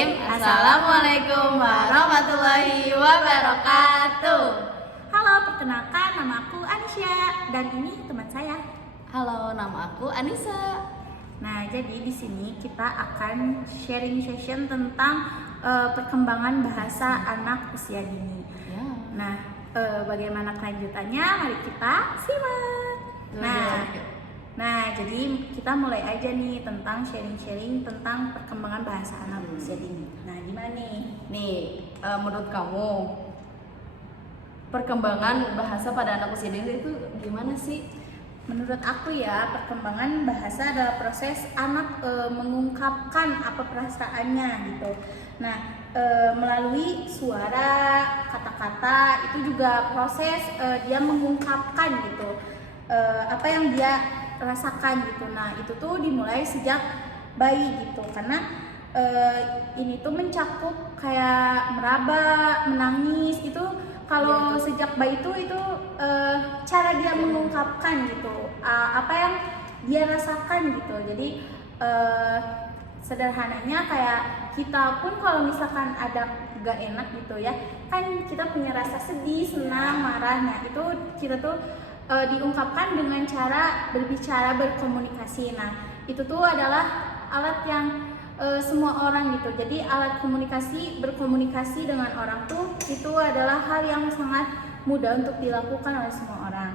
Bismillahirrahmanirrahim. Assalamualaikum warahmatullahi wabarakatuh. Halo, perkenalkan nama aku Anisya dan ini teman saya. Halo, nama aku Anissa. Nah, jadi di sini kita akan sharing session tentang perkembangan bahasa anak usia dini. Ya. Nah, bagaimana kelanjutannya? Mari kita simak. Nah, jadi kita mulai aja nih tentang sharing-sharing tentang perkembangan bahasa anak usia dini. Nah, gimana nih? Menurut kamu perkembangan bahasa pada anak usia dini itu gimana sih? Menurut aku ya, perkembangan bahasa adalah proses anak mengungkapkan apa perasaannya gitu. Nah, melalui suara, kata-kata itu juga proses dia mengungkapkan gitu apa yang dia rasakan gitu. Nah, itu tuh dimulai sejak bayi gitu, karena ini tuh mencakup kayak meraba, menangis itu. Kalau sejak bayi itu cara dia mengungkapkan gitu apa yang dia rasakan gitu. Jadi sederhananya kayak kita pun kalau misalkan ada gak enak gitu ya, kan kita punya rasa sedih, senang, marah. Nah, itu kita tuh diungkapkan dengan cara berbicara, berkomunikasi. Nah, itu tuh adalah alat yang semua orang gitu. Jadi alat komunikasi, berkomunikasi dengan orang tuh itu adalah hal yang sangat mudah untuk dilakukan oleh semua orang.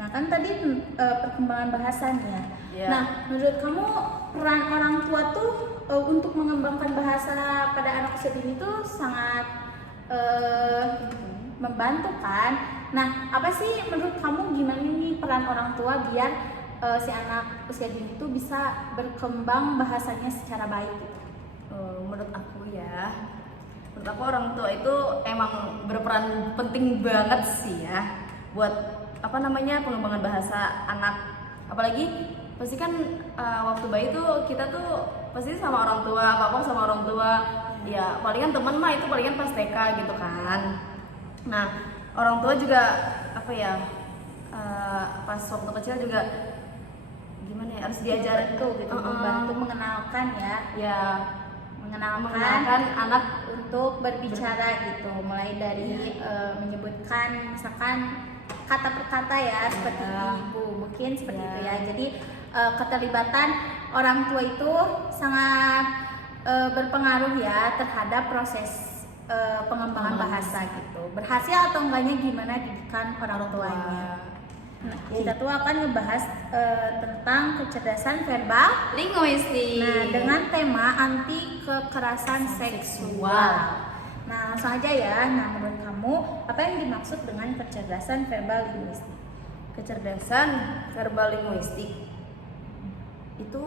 Nah kan tadi perkembangan bahasanya. Yeah. Nah, menurut kamu peran orang tua tuh untuk mengembangkan bahasa pada anak usia dini tuh sangat membantu kan? Nah, apa sih menurut kamu gimana nih peran orang tua biar si anak usia dini itu bisa berkembang bahasanya secara baik gitu? Menurut aku orang tua itu emang berperan penting banget sih ya buat pengembangan bahasa anak. Apalagi pasti kan waktu bayi tuh kita tuh pasti sama orang tua, apa sama orang tua. Ya palingan teman mah itu palingan pas TK gitu kan. Nah, orang tua juga pas waktu kecil juga gimana ya, harus diajar tuh gitu, membantu mengenalkan mengenalkan anak untuk berbicara gitu, mulai dari menyebutkan misalkan kata per kata ya, seperti ibu mungkin seperti itu ya. Jadi keterlibatan orang tua itu sangat berpengaruh ya terhadap proses pengembangan bahasa gitu. Berhasil atau enggaknya gimana didikan orang tuanya. Nah, kita tuh akan ngebahas tentang kecerdasan verbal linguistik. Nah, dengan tema anti kekerasan seksual. Nah, langsung aja ya. Nah, menurut kamu apa yang dimaksud dengan kecerdasan verbal linguistik? Kecerdasan verbal linguistik itu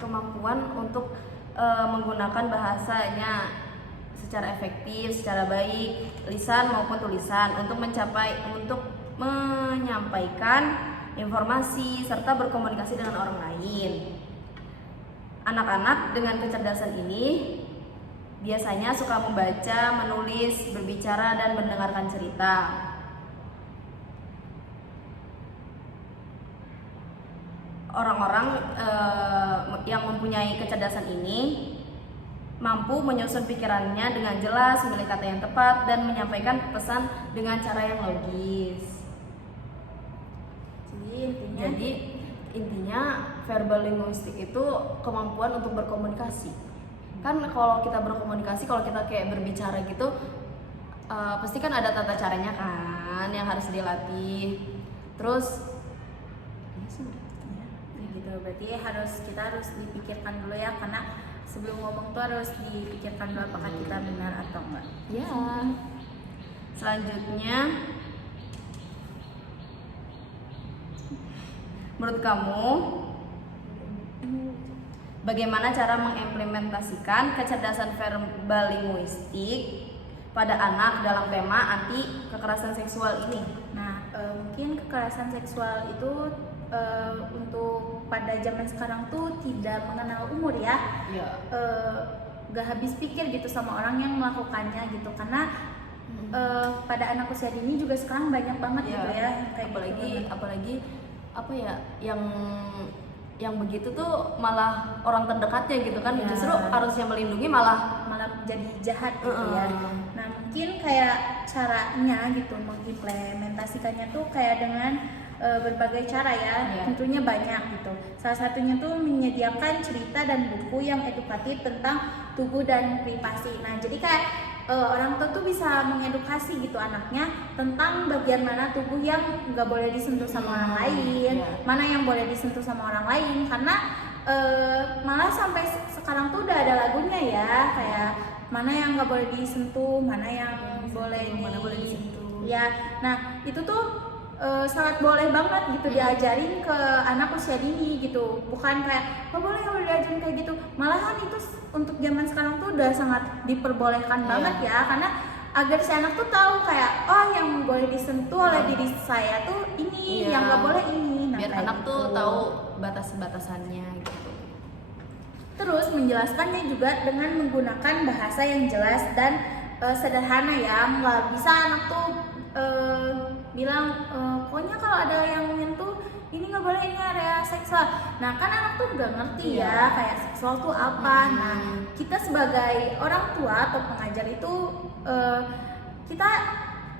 kemampuan untuk menggunakan bahasanya secara efektif, secara baik, lisan maupun tulisan untuk menyampaikan informasi serta berkomunikasi dengan orang lain. Anak-anak dengan kecerdasan ini biasanya suka membaca, menulis, berbicara, dan mendengarkan cerita. Orang-orang yang mempunyai kecerdasan ini mampu menyusun pikirannya dengan jelas, memilih kata yang tepat, dan menyampaikan pesan dengan cara yang logis. Jadi intinya verbal linguistik itu kemampuan untuk berkomunikasi. Kan kalau kita berkomunikasi, kalau kita kayak berbicara gitu, pasti kan ada tata caranya kan yang harus dilatih. Terus gitu, berarti kita harus dipikirkan dulu ya, karena sebelum ngomong tuh harus dipikirkan dulu apakah kita benar atau enggak. Ya. Selanjutnya, menurut kamu bagaimana cara mengimplementasikan kecerdasan verbal linguistik pada anak dalam tema anti kekerasan seksual ini? Nah, mungkin kekerasan seksual itu untuk pada zaman sekarang tuh tidak mengenal umur ya. Gak habis pikir gitu sama orang yang melakukannya gitu, karena pada anak usia dini juga sekarang banyak banget gitu ya, kayak apalagi apa ya yang yang begitu tuh malah orang terdekatnya gitu kan, Ya. justru harusnya melindungi malah malah jadi jahat gitu ya. Nah mungkin kayak caranya gitu mengimplementasikannya tuh kayak dengan berbagai cara ya, Iya. tentunya banyak gitu. Salah satunya tuh menyediakan cerita dan buku yang edukatif tentang tubuh dan privasi. Nah jadi kayak orang tua tuh bisa mengedukasi gitu anaknya tentang bagian mana tubuh yang nggak boleh disentuh sama orang lain, Iya. mana yang boleh disentuh sama orang lain, karena malah sampai sekarang tuh udah ada lagunya ya, kayak mana yang nggak boleh disentuh, mana yang mana boleh disentuh. ya. Nah itu tuh sangat boleh banget gitu diajarin ke anak usia dini gitu, bukan kayak nggak boleh diajarin kayak gitu, malahan itu untuk zaman sekarang tuh udah sangat diperbolehkan banget ya, karena agar si anak tuh tahu kayak oh yang boleh disentuh oleh diri saya tuh ini, yang nggak boleh ini. Nah, biar kayak anak tuh gitu. tahu batas-batasannya gitu. Terus menjelaskannya juga dengan menggunakan bahasa yang jelas dan sederhana ya, nggak bisa anak tuh bilang pokoknya kalau ada yang nyentuh ini nggak boleh, ini area seksual. Nah kan anak tuh nggak ngerti ya kayak seksual tuh apa. Nah kita sebagai orang tua atau pengajar itu kita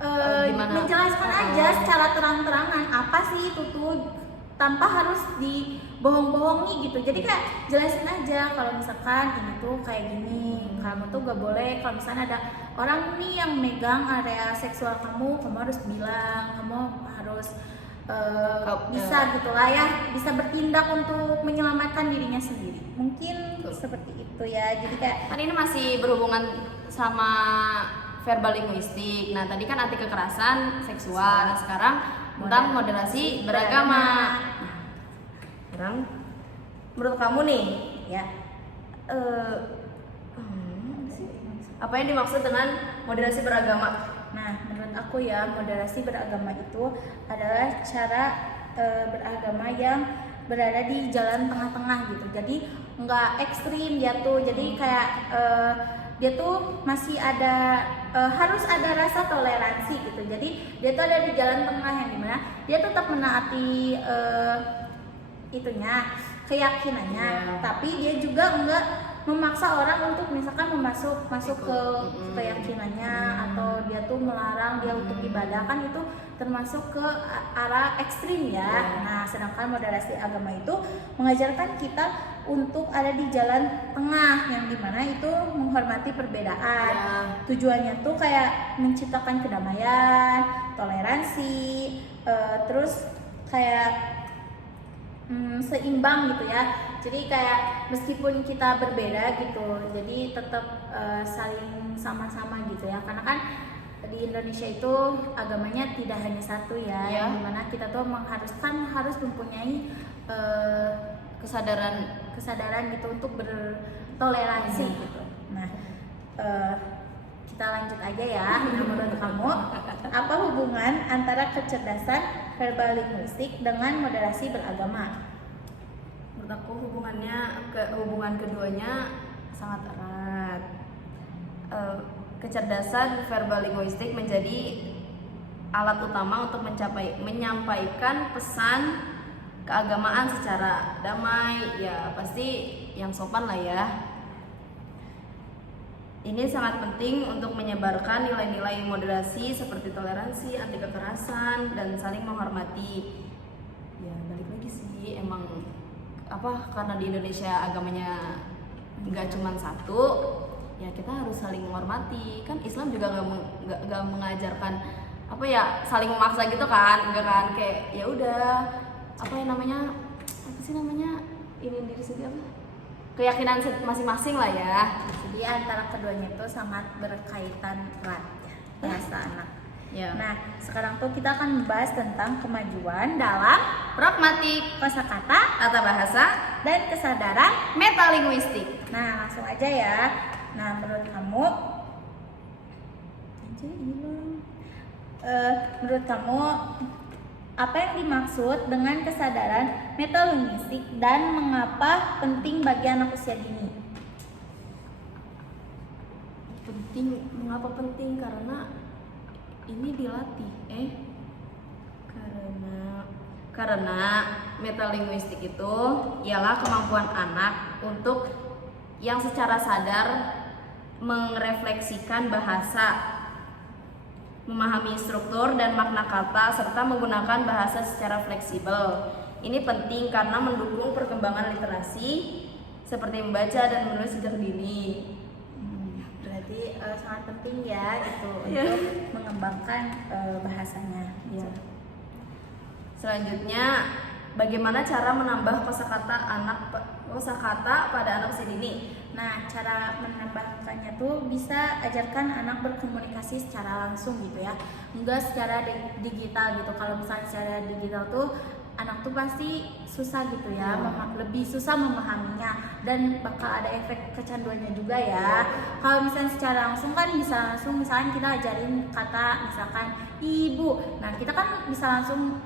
Gimana? menjelaskan aja secara terang-terangan apa sih itu tuh, tanpa harus dibohong-bohongi gitu. Jadi kayak jelasin aja kalau misalkan ini tuh kayak gini, kamu tuh gak boleh. Kalau misalnya ada orang nih yang megang area seksual kamu harus bilang, kamu harus bisa gitulah ya, bisa bertindak untuk menyelamatkan dirinya sendiri. Mungkin seperti itu ya. Jadi kayak Kan ini masih berhubungan sama verbal linguistik. Nah tadi kan anti kekerasan seksual, nah, sekarang tentang moderasi beragama. Nah, sekarang menurut kamu nih ya apa yang dimaksud dengan moderasi beragama? nah, menurut aku ya, moderasi beragama itu adalah cara beragama yang berada di jalan tengah-tengah gitu. Jadi nggak ekstrim dia tuh. Jadi kayak dia tuh masih ada harus ada rasa toleransi gitu. Jadi dia tuh ada di jalan tengah yang dimana dia tetap menaati itunya, keyakinannya, tapi dia juga enggak memaksa orang untuk misalkan masuk ke keyakinannya, atau dia tuh melarang dia untuk ibadah, kan itu termasuk ke arah ekstrim ya. Nah sedangkan moderasi agama itu mengajarkan kita untuk ada di jalan tengah yang dimana itu menghormati perbedaan. Tujuannya tuh kayak menciptakan kedamaian, toleransi, terus kayak seimbang gitu ya. Jadi kayak meskipun kita berbeda gitu, jadi tetap saling sama-sama gitu ya. Karena kan di Indonesia itu agamanya tidak hanya satu ya, yang dimana kita tuh mengharuskan harus mempunyai kesadaran gitu untuk bertoleransi gitu. Nah kita lanjut aja ya. Menurut kamu apa hubungan antara kecerdasan verbal linguistik dengan moderasi beragama? Menurut aku hubungan keduanya sangat erat. Kecerdasan verbal linguistik menjadi alat utama untuk menyampaikan pesan keagamaan secara damai, ya pasti yang sopan lah ya. Ini sangat penting untuk menyebarkan nilai-nilai moderasi seperti toleransi, anti kekerasan, dan saling menghormati. Ya balik lagi sih, emang karena di Indonesia agamanya nggak cuma satu, ya kita harus saling menghormati. Kan Islam juga nggak mengajarkan saling memaksa gitu kan, enggak kan, kayak ya udah ini diri sendiri keyakinan masing-masing lah ya. Jadi antara keduanya itu sangat berkaitan erat ya, bahasa anak. Ya. Nah, sekarang tuh kita akan membahas tentang kemajuan dalam Pragmatik, kosakata, tata bahasa, dan kesadaran. metalinguistik. Nah, langsung aja ya. Nah, menurut kamu menurut kamu apa yang dimaksud dengan kesadaran metalinguistik dan mengapa penting bagi anak usia dini? Mengapa penting? Karena ini dilatih. Karena metalinguistik itu ialah kemampuan anak untuk yang secara sadar merefleksikan bahasa, memahami struktur dan makna kata, serta menggunakan bahasa secara fleksibel. Ini penting karena mendukung perkembangan literasi seperti membaca dan menulis sejak dini. Berarti sangat penting ya gitu Iya. untuk mengembangkan bahasanya. Ya. Selanjutnya, bagaimana cara menambah kosakata pada anak usia dini? Nah, cara menambahkannya tuh bisa ajarkan anak berkomunikasi secara langsung gitu ya, enggak secara digital gitu. Kalau misalnya secara digital tuh anak tuh pasti susah gitu ya, lebih susah memahaminya dan bakal ada efek kecanduannya juga ya. Kalau misalnya secara langsung kan bisa langsung, misalnya kita ajarin kata misalkan ibu, nah kita kan bisa langsung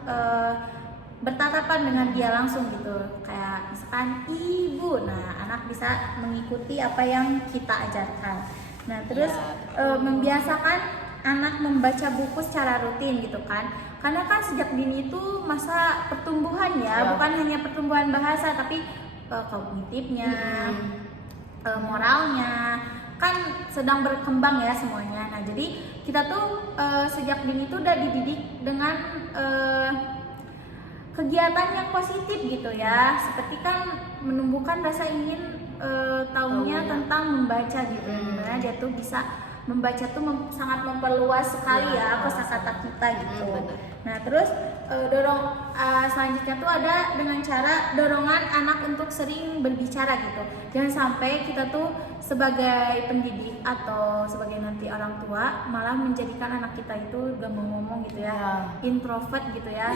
bertatapan dengan dia langsung gitu, kayak misalkan ibu, nah anak bisa mengikuti apa yang kita ajarkan. Nah terus membiasakan anak membaca buku secara rutin gitu kan, karena kan sejak dini itu masa pertumbuhan ya, bukan hanya pertumbuhan bahasa tapi kognitifnya, moralnya kan sedang berkembang ya semuanya. Nah jadi kita tuh sejak dini tuh udah dididik dengan kegiatan yang positif gitu ya, seperti kan menumbuhkan rasa ingin tahunya tentang membaca gitu, dimana dia tuh bisa membaca tuh sangat memperluas sekali ya kosakata kita gitu. Nah terus selanjutnya tuh ada dengan cara dorongan anak untuk sering berbicara gitu. Jangan sampai kita tuh sebagai pendidik atau sebagai nanti orang tua malah menjadikan anak kita itu gak mau ngomong gitu ya, introvert gitu ya.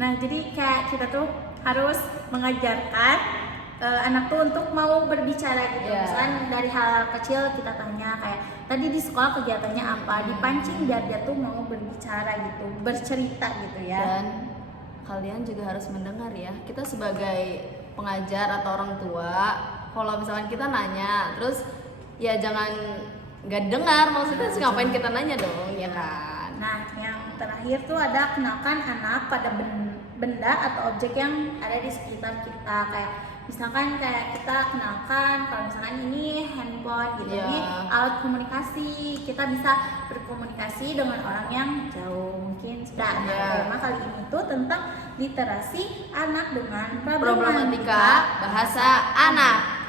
Nah jadi kayak kita tuh harus mengajarkan anak tuh untuk mau berbicara gitu. Misalnya dari hal kecil kita tanya kayak tadi di sekolah kegiatannya apa, dipancing biar dia tuh mau berbicara gitu, bercerita gitu ya. Dan kalian juga harus mendengar ya. Kita sebagai pengajar atau orang tua, kalau misalkan kita nanya, terus ya jangan nggak dengar, maksudnya ngapain kita nanya dong, ya kan? Nah, yang terakhir tuh ada kenalkan anak pada benda atau objek yang ada di sekitar kita, kayak misalkan kayak kita kenalkan kalau misalkan ini handphone gitu, ini alat komunikasi, kita bisa berkomunikasi dengan orang yang jauh mungkin sudah. Tema kali ini tuh tentang literasi anak dengan problematika bahasa anak.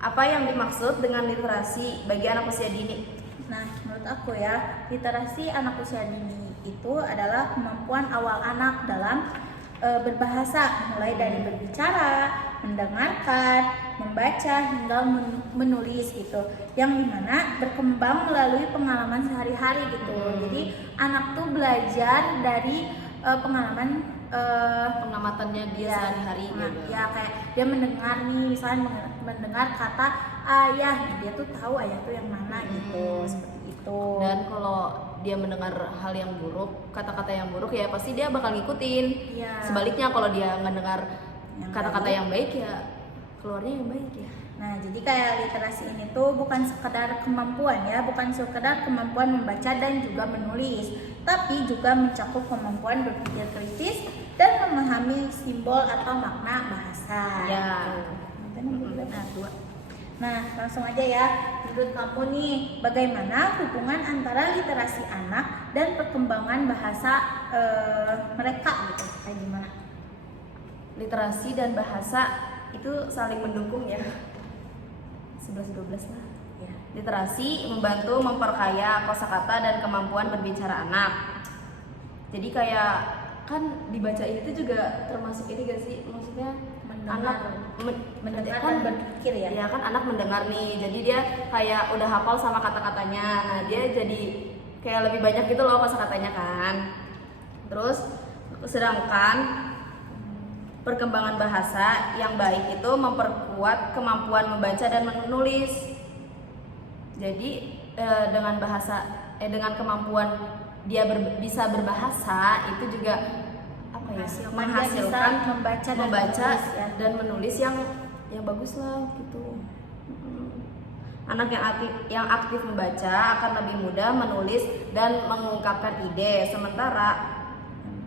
Apa yang dimaksud dengan literasi bagi anak usia dini? Nah, menurut aku ya, literasi anak usia dini itu adalah kemampuan awal anak dalam berbahasa, mulai dari berbicara, mendengarkan, membaca hingga menulis gitu, yang dimana berkembang melalui pengalaman sehari-hari gitu. Jadi anak tuh belajar dari pengamatannya dia sehari-hari gitu. Ya kayak dia mendengar nih, misalnya mendengar kata ayah, dia tuh tahu ayah tuh yang mana gitu, seperti itu. Dan kalau dia mendengar hal yang buruk, kata-kata yang buruk, ya pasti dia bakal ngikutin. Sebaliknya kalau dia mendengar kata-kata yang baik, ya keluarnya yang baik ya. Nah, jadi kayak literasi ini tuh bukan sekedar kemampuan ya, bukan sekedar kemampuan membaca dan juga menulis, tapi juga mencakup kemampuan berpikir kritis dan memahami simbol atau makna bahasa. Nah, langsung aja ya. Menurut kamu nih, bagaimana hubungan antara literasi anak dan perkembangan bahasa mereka gitu? Kayak gimana? Literasi dan bahasa itu saling mendukung ya. 11-12 lah. Ya. Literasi membantu memperkaya kosakata dan kemampuan berbicara anak. Jadi kayak kan dibaca itu juga termasuk ini gak sih? Maksudnya Mendengar. Mendengar kan dan berpikir ya. Ya kan anak mendengar nih. Jadi dia kayak udah hafal sama kata-katanya. Nah, dia jadi kayak lebih banyak gitu loh kosakatanya kan. Terus sedangkan perkembangan bahasa yang baik itu memperkuat kemampuan membaca dan menulis. Jadi dengan kemampuan dia bisa berbahasa itu juga menghasilkan membaca dan menulis yang bagus lah gitu. Anak yang aktif membaca akan lebih mudah menulis dan mengungkapkan ide, sementara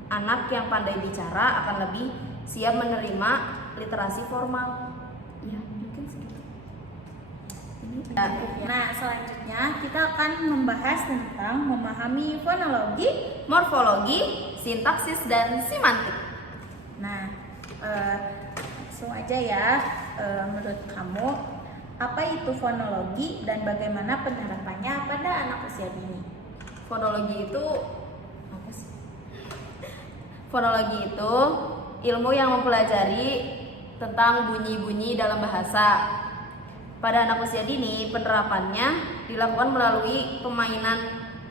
anak yang pandai bicara akan lebih siap menerima literasi formal. Ya, mungkin segitu. Nah, selanjutnya kita akan membahas tentang memahami fonologi, Morfologi, sintaksis, dan simantik. Nah, langsung aja ya. Menurut kamu, apa itu fonologi dan bagaimana penerapannya pada anak usia dini? Fonologi itu apa sih? Fonologi itu ilmu yang mempelajari tentang bunyi-bunyi dalam bahasa. Pada anak usia dini, penerapannya dilakukan melalui pemainan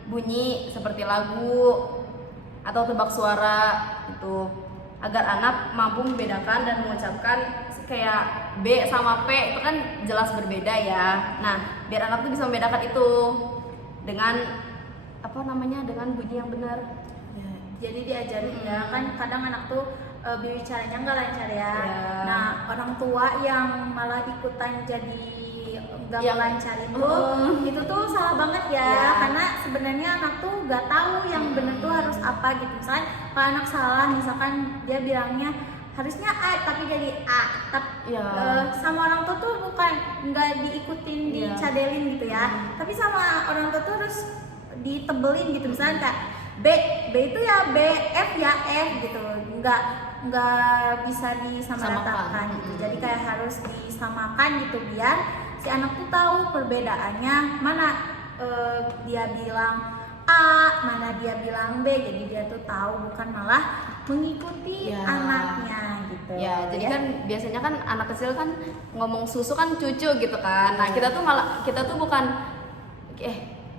bunyi seperti lagu atau tebak suara itu, agar anak mampu membedakan dan mengucapkan kayak B sama P itu kan jelas berbeda ya. Nah, biar anak tuh bisa membedakan itu dengan dengan bunyi yang benar. Ya, jadi diajarin ya, kan kadang anak tuh bicaranya nggak lancar ya. Nah, orang tua yang malah ikutan jadi nggak melancarin itu tuh salah banget ya. Karena sebenarnya anak tuh nggak tahu yang bener tuh harus apa gitu. Misalkan kalau anak salah, misalkan dia bilangnya harusnya A tapi jadi A, tapi sama orang tua tuh bukan nggak diikutin, dicadelin gitu ya. Tapi sama orang tua tuh harus ditebelin gitu. Misalnya kayak B itu ya B, F ya F gitu, nggak bisa disamaratakan gitu. Jadi kayak harus disamakan gitu biar si anak tuh tahu perbedaannya, mana dia bilang A, mana dia bilang B. Jadi dia tuh tahu, bukan malah mengikuti anaknya gitu. Ya, jadi kan biasanya kan anak kecil kan ngomong susu kan cucu gitu kan. Nah, kita tuh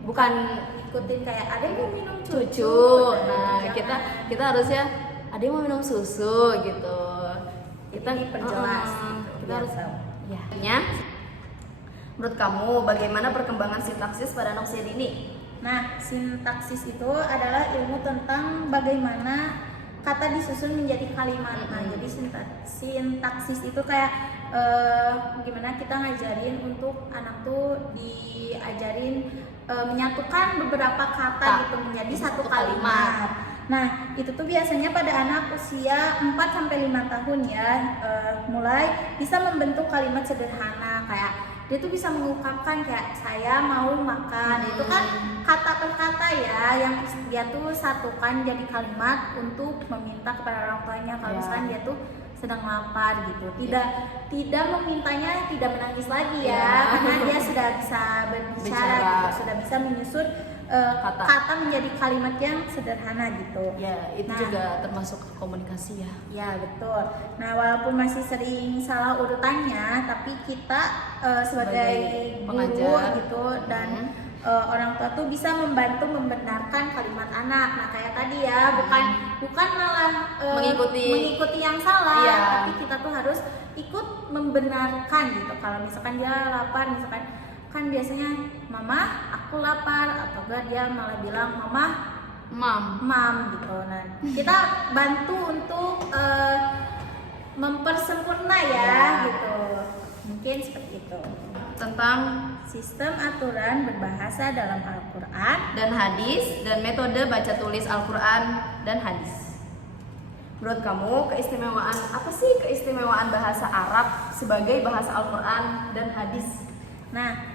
bukan ikutin kayak ada yang mau minum cucu. Nah, kita harusnya ada yang mau minum susu gitu. Kita diperjelas kita harus menurut kamu bagaimana perkembangan sintaksis pada anak usia dini? Nah, sintaksis itu adalah ilmu tentang bagaimana kata disusun menjadi kalimat. Nah, jadi sintaksis itu kayak gimana kita ngajarin untuk anak tuh diajarin menyatukan beberapa kata gitu menjadi satu kalimat. Nah, itu tuh biasanya pada anak usia 4 sampai 5 tahun ya, mulai bisa membentuk kalimat sederhana kayak dia tuh bisa mengungkapkan kayak saya mau makan. Itu kan kata per kata ya, yang dia tuh satukan jadi kalimat untuk meminta kepada orang tuanya kalau misalkan dia tuh sedang lapar gitu. Tidak memintanya tidak menangis lagi ya, karena dia sudah bisa berbicara gitu, sudah bisa menyusun kata menjadi kalimat yang sederhana gitu. Ya, itu juga termasuk komunikasi ya. Ya, betul. Nah, walaupun masih sering salah urutannya, tapi kita sebagai pengajar gitu dan orang tua tuh bisa membantu membenarkan kalimat anak. Nah, kayak tadi ya, bukan malah mengikuti yang salah, tapi kita tuh harus ikut membenarkan gitu. Kalau misalkan dia lapar, misalkan kan biasanya mama aku lapar, atau enggak dia malah bilang mama mam gitu. Nah, kita bantu untuk mempersempurna ya gitu. Mungkin seperti itu. Tentang sistem aturan berbahasa dalam Al-Quran dan hadis dan metode baca tulis Al-Quran dan hadis. Menurut kamu apa sih keistimewaan bahasa Arab sebagai bahasa Al-Quran dan hadis? Nah,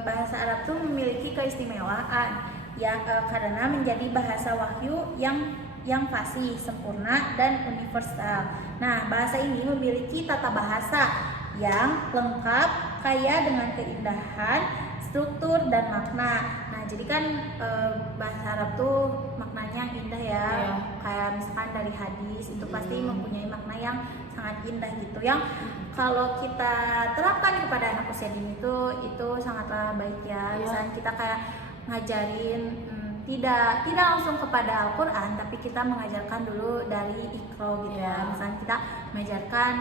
bahasa Arab tuh memiliki keistimewaan ya, karena menjadi bahasa wahyu yang fasih, sempurna dan universal. Nah, bahasa ini memiliki tata bahasa yang lengkap, kaya dengan keindahan, struktur dan makna. Nah, jadi kan bahasa Arab tuh maknanya indah ya. Kayak misalkan dari hadis itu pasti mempunyai makna yang sangat indah gitu, yang kalau kita terapkan kepada anak usia dini itu sangatlah baik ya. Misalnya kita kayak ngajarin tidak langsung kepada Al-Quran, tapi kita mengajarkan dulu dari Iqra gitu ya. Misalnya kita mengajarkan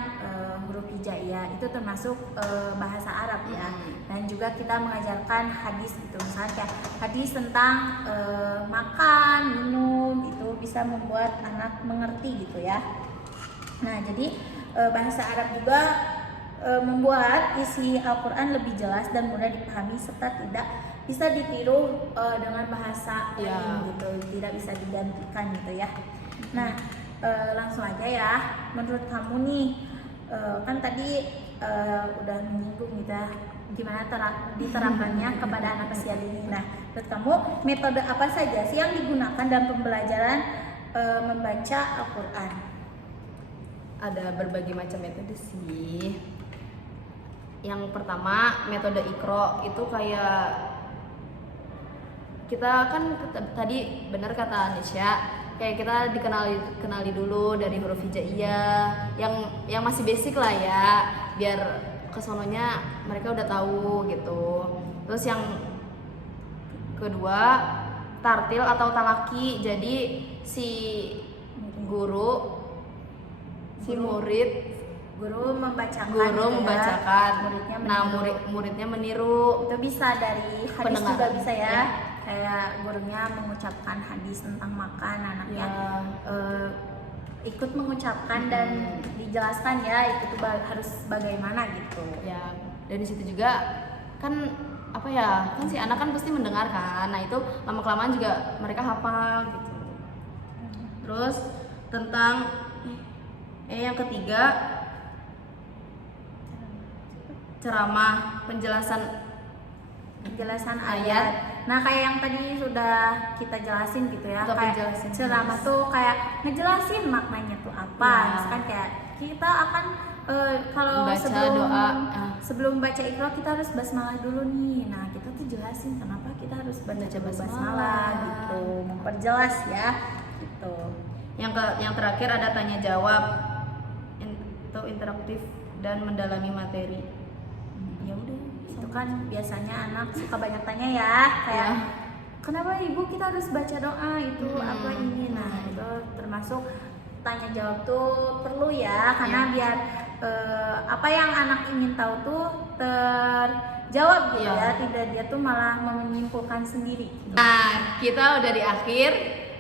huruf hijaiyah, itu termasuk bahasa Arab ya. Dan juga kita mengajarkan hadis gitu, misalnya kayak hadis tentang makan, minum, itu bisa membuat anak mengerti gitu ya. Nah, jadi bahasa Arab juga membuat isi Al-Quran lebih jelas dan mudah dipahami serta tidak bisa ditiru dengan bahasa lain gitu, tidak bisa digantikan gitu ya. Nah, langsung aja ya. Menurut kamu nih, kan tadi udah menyinggung gitu ya, gimana diterapkannya kepada anak usia dini. Nah, menurut kamu metode apa saja sih yang digunakan dalam pembelajaran membaca Al-Quran? Ada berbagai macam metode sih. Yang pertama metode Iqra, itu kayak kita kan tadi benar kata Anisha, kayak kita dikenali dulu dari huruf hijaiyah yang masih basic lah ya, biar kesononya mereka udah tahu gitu. Terus yang kedua tartil atau talaki, jadi si Guru membacakan, muridnya meniru. muridnya meniru. Itu bisa dari hadis Pendengar. juga bisa ya. Ya. Kayak gurunya mengucapkan hadis tentang makan, anaknya ikut mengucapkan dan dijelaskan ya itu tuh harus bagaimana gitu. Ya, dan di situ juga kan apa ya, kan si anak kan pasti mendengarkan. Nah itu lama kelamaan juga mereka hafal gitu. Terus tentang yang ketiga ceramah, penjelasan ayat. Nah, kayak yang tadi sudah kita jelasin gitu ya, Untuk kayak ngejelasin ceramah hadis. tuh kayak ngejelasin maknanya tuh apa. Ya. Misalkan kayak kita akan kalau Baca doa. sebelum baca Iqra kita harus basmalah dulu nih. Nah, kita tuh jelasin kenapa kita harus baca dulu basmalah gitu, memperjelas ya gitu. Yang terakhir ada tanya jawab, itu interaktif dan mendalami materi. Ya udah, Itu kan biasanya anak suka banyak tanya ya, kayak kenapa ibu kita harus baca doa itu apa ini. Nah, itu termasuk tanya jawab tuh perlu ya, karena biar apa yang anak ingin tahu tuh terjawab gitu ya, tidak dia tuh malah menyimpulkan sendiri. Nah, kita udah di akhir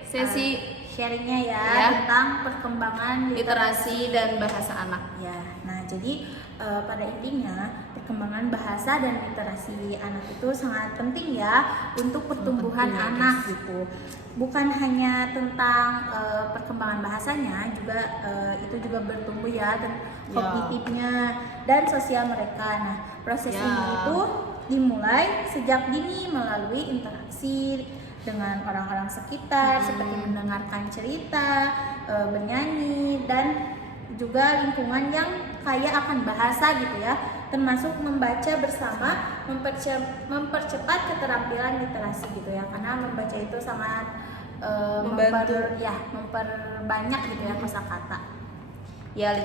sesi Sharingnya ya, tentang perkembangan literasi dan bahasa anak. ya. Nah, jadi pada intinya perkembangan bahasa dan literasi anak itu sangat penting ya untuk pertumbuhan penting ya, anak gitu. Bukan hanya tentang perkembangan bahasanya, juga itu juga bertumbuh ya dan kognitifnya dan sosial mereka. Nah, proses ini itu dimulai sejak dini melalui interaksi dengan orang-orang sekitar, seperti mendengarkan cerita, bernyanyi, dan juga lingkungan yang kaya akan bahasa gitu ya, termasuk membaca bersama, mempercepat keterampilan literasi gitu ya, karena membaca itu sangat Membantu. memperbanyak gitu ya kosakata. Ya,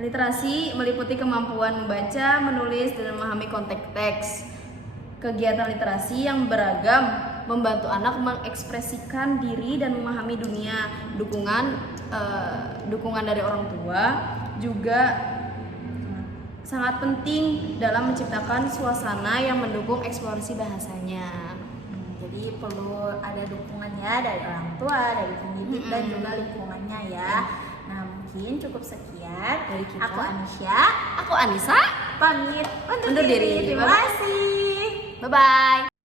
literasi meliputi kemampuan membaca, menulis, dan memahami konteks teks. Kegiatan literasi yang beragam membantu anak mengekspresikan diri dan memahami dunia. Dukungan dari orang tua juga sangat penting dalam menciptakan suasana yang mendukung eksplorasi bahasanya. Jadi perlu ada dukungannya dari orang tua, dari pendidik dan juga lingkungannya ya. Nah, mungkin cukup sekian Dari kita. Aku Anisha Aku Anissa, pamit undur diri. Terima kasih. Bye-bye.